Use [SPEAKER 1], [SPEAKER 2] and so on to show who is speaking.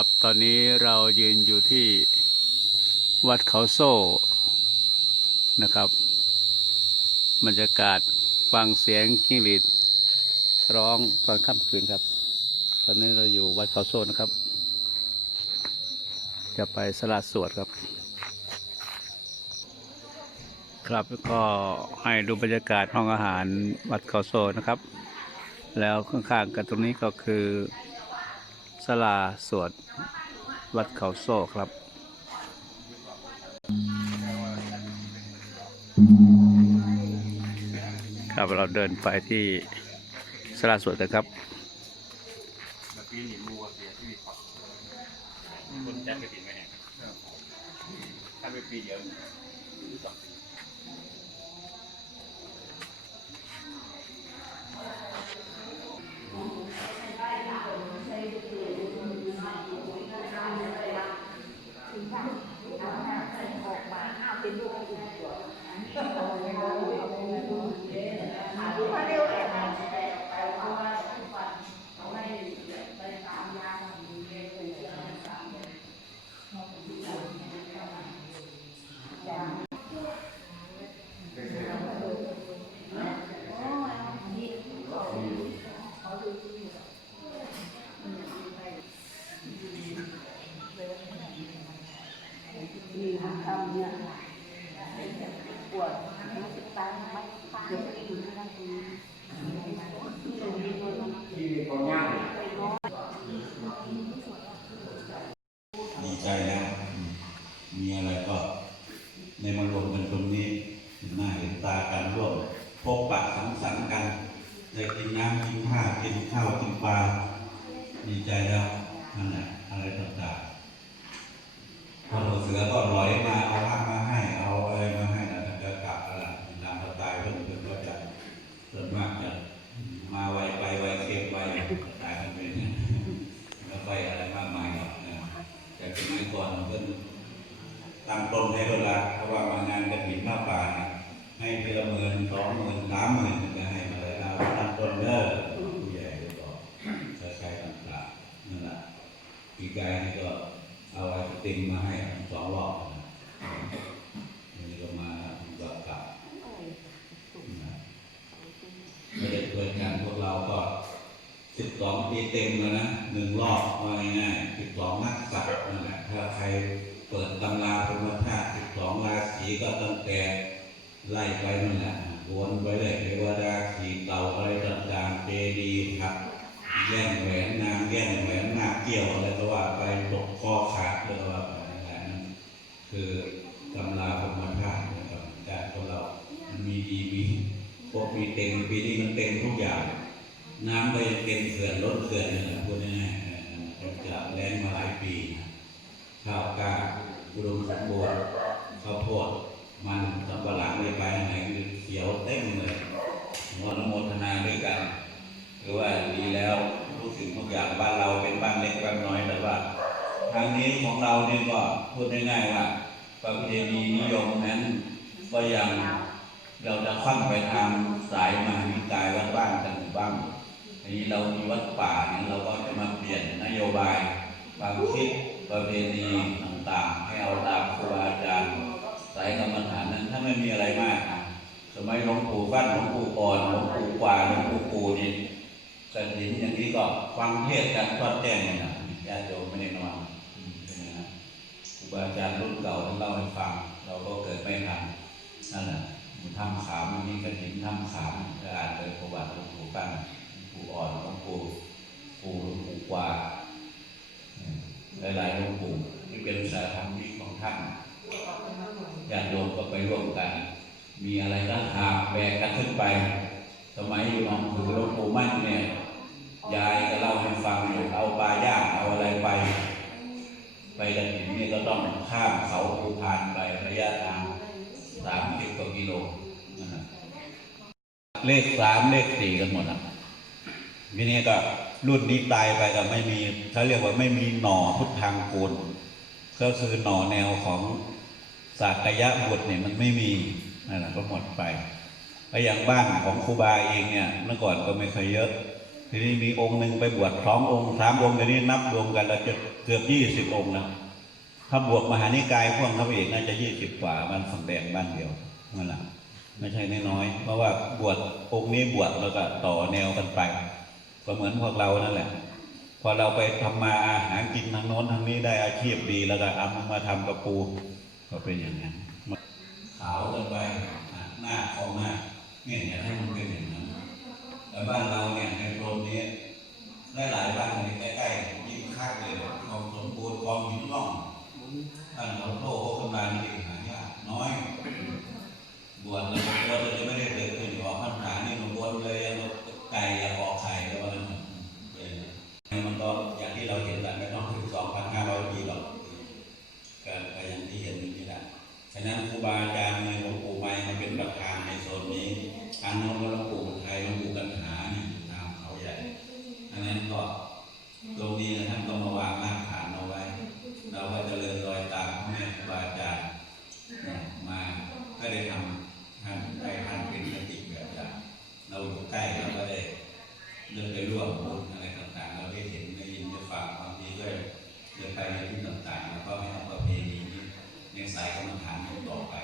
[SPEAKER 1] ครับตอนนี้เรายืนอยู่ที่วัดเขาโซ่นะครับบรรยากาศฟังเสียงกิ้งหรีดร้องตอนค่ำคืนครับ ตอนนี้เราอยู่วัดเขาโซ่นะครับ จะไปสลาดสวดครับ ครับก็ให้ดูบรรยากาศห้องอาหารวัดเขาโซ่นะครับ แล้วข้างๆกันตรงนี้ก็คือศาลาสวด วัดเขาโซ่ครับ ครับเราเดินไปที่สลาสวดกันครับ
[SPEAKER 2] คนจัดกระถิ่นไหมเนี่ยถ้าเป็นปีเดียว
[SPEAKER 3] ทำเนี่ยปวดมันจะตายมันเดี๋ยวไปอยู่ที่นั่นตรงนี้
[SPEAKER 4] ดีใจแล้วอืมมีอะไรก็ในมารวมกันตรงนี้เห็นหน้าเห็นตากันร่วมพบปะสังสรรค์กันได้กินน้ำกินข้าวกินข้าวกินปลาดีใจแล้วนั่นแหละอะไรต่างๆพอเราเสือก็ร้อยมาเอาผ้ามาให้เอาอะไรมาให้แล้วจะกลับแล้วล่ะตามสไตล์เพื่อนๆก็จะส่วนมากจะมาไวไปไวเค็มไวตายกันเป็นเนี่ยไม่ค่อยอะไรมากมายหรอกนะ แต่สมัยก่อนเพิ่นตั้งต้นให้เวลาเพราะว่ามางานกระถิ่นมาป่าเนี่ยให้เดือนหมื่นสองหมื่ นสามหมื่นจะให้มาเลยนะตั้งต้นเด้อผู้ใหญ่ก็บอกใช้ต่างๆนั่นแหละปีกายนี่ก็เอาไอ้ติมมาให้สองรอบนะนี่ก็มาก็กลับนะไม่ได้เปิดงานพวกเราก็สิบสองปีเต็มแล้วนะหนึ่งรอบว่าง่ายๆสิบสองนักสัตว์นั่นแหละถ้าใครเปิดตำราพรหมธาตุสิบสองราศีก็ตั้งแต่ไล่ไปนั่นแหละ วนไปเลยเทวดาขี่เต่าอะไรต่างๆเจดีย์ครับ แย่งแหวนนางแย่งแหวนนาเกี่ยวอะไรก็ว่าไปตกคอขาดเลยก็ว่าไปนั่นแหละนั่นคือตำราพรหมธาตุนะครับแต่ของเรามันมีดีมีพวกมีเต็มปีนี้มันเต็มทุกอย่าง น้ำก็ยังเต็มเขื่อนล้นเขื่อนนี่แหละพูดง่ายๆมันจะแล้งมาหลายปี ข้าวกล้าอุดมสมบูรณ์ข้าวโพด มันสำปะหลังเลยไปไหนคือเขียวเต็มเลยหัวอนุโมทนาด้วยกันคือว่าดีแล้วทุกสิ่งทุกอย่างบ้านเราเป็นบ้านเล็กบ้านน้อยแต่ว่าทางนี้ของเราเนี่ยก็พูดง่ายๆว่าประเพณีนิยมนั้นก็ยังเราจะค่อนไปทางสายมหานิกายวัดบ้านกันอยู่บ้างทีนี้เรามีวัดป่าเนี่ยเราก็จะมาเปลี่ยนนโยบายความคิดประเพณีต่างๆ ให้เอาตามครูบาอาจารย์ายกรรมฐานนั้นถ้าไม่มีอะไรมากนะสมัยหลวงปู่ฟั่นหลวงปู่ก่อนหลวงปู่กวาหลวงปู่ปูนี่กระถินอย่างนี้ก็ฟังเทศน์กันทอดแจ้งเนี่ยนะญาติโยมไม่ได้นอนครูบาอาจารย์รุ่นเก่าท่านเล่าให้ฟัง เราก็เกิดไม่ทันนั่นแหละหมู่ถ้ำขามมันมีกระถิ่นถ้ำขามจะอ่านเลยประวัติหลวงปู่ปั้นหลวงปู่อ่อนหลวงปู่ปู่หลวงปู่กวาหลายๆหลวงปู่ที่เป็นสายธรรมิของท่าน ญาติโยมก็ไปร่วมกัน มีอะไรก็หาบแบกกันขึ้นไป สมัยอยู่หนองผือหลวงปู่มั่นเนี่ยยายก็เล่าให้ฟังอยู่เอาปลาย่างเอาอะไรไป ไปกันถึงนี่ก็ต้องข้ามเขาภูพานไประยะทางสามสิบกว่ากิโลเลขสามเลขสี่กันหมดอะทีนี้ก็รุ่นนี้ตายไปก็ไม่มีเขาเรียกว่าไม่มีหน่อพุทธังกูลก็คือหน่อแนวของ สากยะบุตรเนี่ยมันไม่มีนั่นแหละก็หมดไปแล้วอย่างบ้านของครูบาเองเนี่ยเมื่อก่อนก็ไม่เคยเยอะ ทีนี้มีองค์หนึ่งไปบวชสององค์สามองค์เดี๋ยวนี้นับรวมกันแล้วจะเกือบยี่สิบองค์นะถ้าบวกมหานิกายพวกนับเอกน่าจะยี่สิบกว่ามันสำแดงบ้านเดียวนั่นแหละไม่ใช่น้อยๆเพราะว่าบวชองค์นี้บวชแล้วก็ต่อแนวกันไปก็เหมือนพวกเรานั่นแหละ พอเราไปทำมาอาหารกินทางโน้นทางนี้ได้อาชีพดีแล้วก็เอามาทำกระปู ก็เป็นอย่างนั้นขาวกันไปหน้าของหน้าเนี่ยอยากให้มันเป็นอย่างนั้นแต่บ้านเราเนี่ยในโซนนี้ได้หลายบ้านในใกล้ๆยิ่งคักเลยคลองสมบูรณ์คลองหินร่องท่านหลวงพ่อเขากำลังนี่หายากน้อย บวชแล้วบวชเราจะไม่ได้เกิดขึ้นออกพรรษานี่มันบวชเลยไก่อยากออกไข่แล้วมันเป็นมันก็อย่างที่เราเห็นกันไม่ต้องถึงสองะนั้นครูบาอาจารย์ในหลวงปู่ไม้มันเป็นประธานในโซนนี้ทางโน้นก็หลวงปู่ไทยหลวงปู่กันหานี่ยตามเขาใหญ่อันนั้นก็ตรงนี้นะท่านก็มา สายกรรมฐานต่อไป